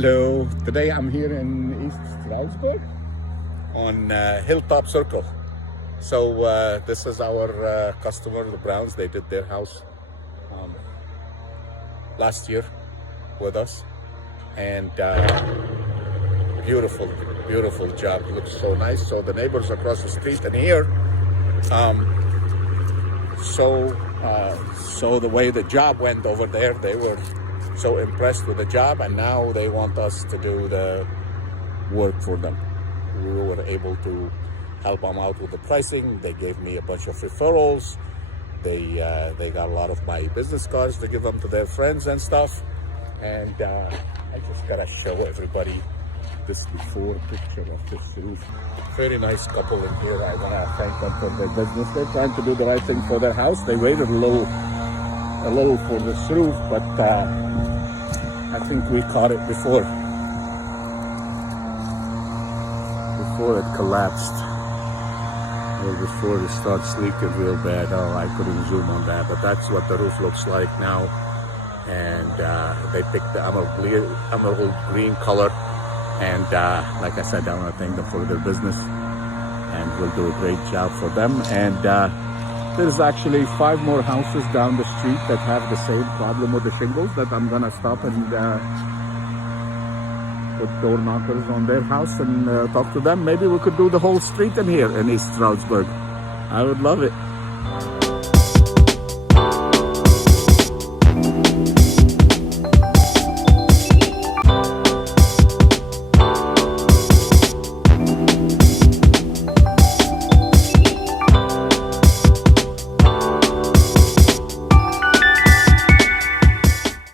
Hello, today I'm here in East Stroudsburg on Hilltop Circle. So this is our customer, the Browns. They did their house last year with us, and beautiful job. Looks so nice. So the neighbors across the street and here, so the way the job went over there, they were so impressed with the job, and now they want us to do the work for them. We were able to help them out with the pricing. They gave me a bunch of referrals. They got a lot of my business cards to give them to their friends and stuff. And I just gotta show everybody this before picture of this roof. Very nice couple in here. I wanna thank them for their business. They're trying to do the right thing for their house. They waited a little for this roof, but I think we caught it before it collapsed, or before it starts leaking real bad. Oh, I couldn't zoom on that, but that's what the roof looks like now. And they picked the emerald green color, and like I said, I want to thank them for their business, and we'll do a great job for them. And there's actually 5 more houses down the street that have the same problem with the shingles that I'm gonna stop and put door knockers on their house and talk to them. Maybe we could do the whole street in here in East Stroudsburg. I would love it.